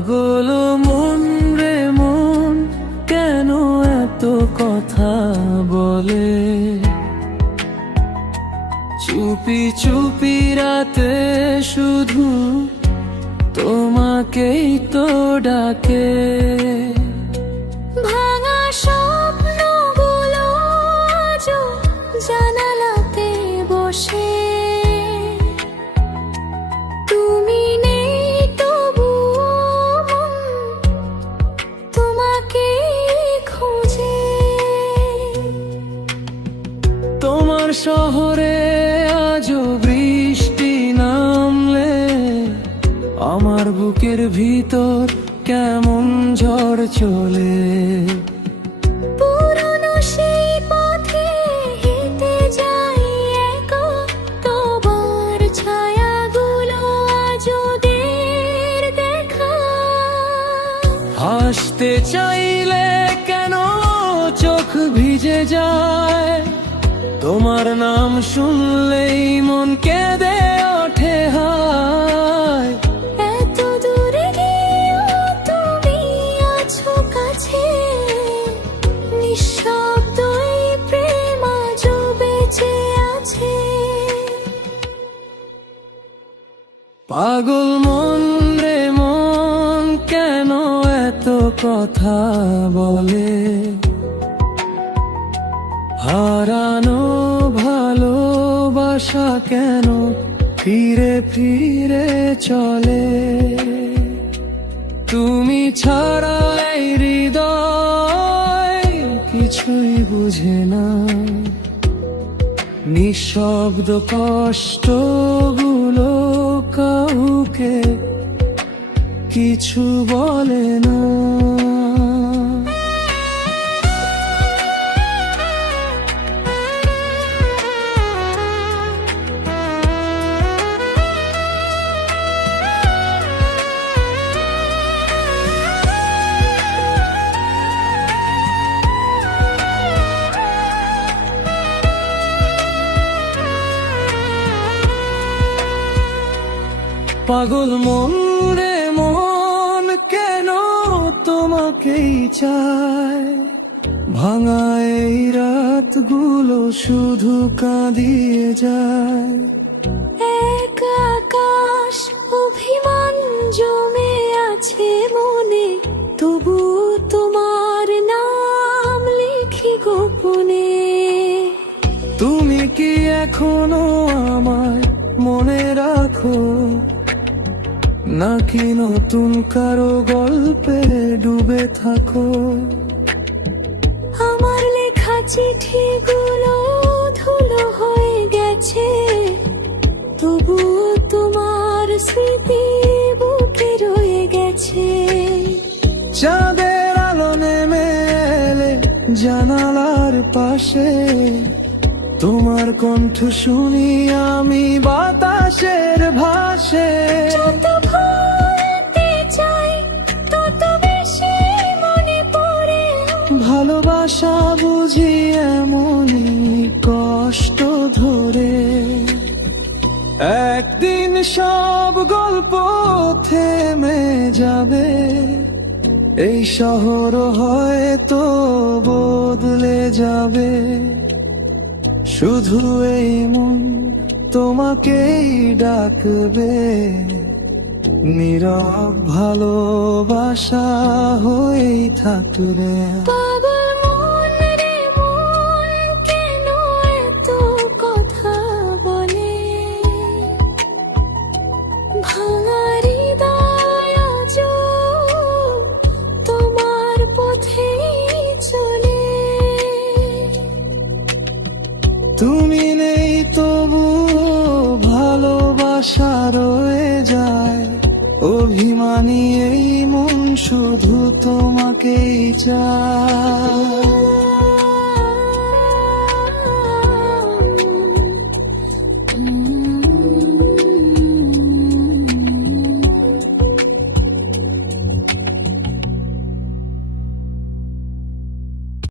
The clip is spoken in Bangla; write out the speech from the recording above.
পাগল মন রে মন, কেন এত কথা বলে? চুপি চুপি রাতে শুধু তোমাকেই তো ডাকে। ভাঙা স্বপ্নগুলো আজও জানালাতে বসে, তুমি নেই তবুও মন তোমাকেই খোঁজে। তোমার শহরে আজও বৃষ্টি নামলে আমার বুকের ভিতর কেমন ঝড় চলে। পুরনো সেই পথে হেঁটে যাই একা, তোমার ছায়াগুলো আজ ওদের দেখা। হাসতে চাইলে কেন চোখ ভিজে যায়, তোমার নাম শুনলেই মন কেঁদে ওঠে হায়। এত দূরে গিয়েও তুমি আছো কাছে, নিঃশব্দ এই প্রেম আজও বেঁচে আছে। পাগল মন রে মন, কেন এত কথা বলে? হারানো ভালোবাসা কেন ফিরে ফিরে চলে? তুমি ছাড়া এই হৃদয় কিছুই বুঝে না, নিঃশব্দ কষ্টগুলো কাউকে কিছু বলে না। পাগল মন রে মন, কেন তোমাকেই চায়? ভাঙা এই রাতগুলো শুধু কাঁদিয়ে যায়। এক আকাশ অভিমান জমে আছে মনে, তবু তোমার নাম লিখি গোপনে। তুমি কি এখনো আমায় মনে রাখো, নাকি নতুন কারো গল্পে ডুবে থাকো? আমার লেখা চিঠিগুলো ধুলো হয়ে গেছে, তবু তোমার স্মৃতি বুকে রয়ে গেছে। চাঁদের আলো নেমে এলে জানালার পাশে, তোমার কণ্ঠ শুনি আমি বাতাসের ভাসে। যত ভুলতে চাই তত বেশি মনে পড়ে, ভালোবাসা বুঝি এমনই কষ্ট ধরে। একদিন সব গল্প থেমে যাবে, এই শহর হয়তো বদলে যাবে। শুধু এই মন তোমাকেই ডাকবে, নীরব ভালোবাসা হয়েই থাকবে। পাগল মন রে মন, কেন এত কথা বলে? ভাঙা হৃদয় আজও তোমার পথেই চলে। তুমি নেই তবু ভালোবাসা রয়ে যায়, অভিমানী এই মন শুধু তোমাকেই চায়।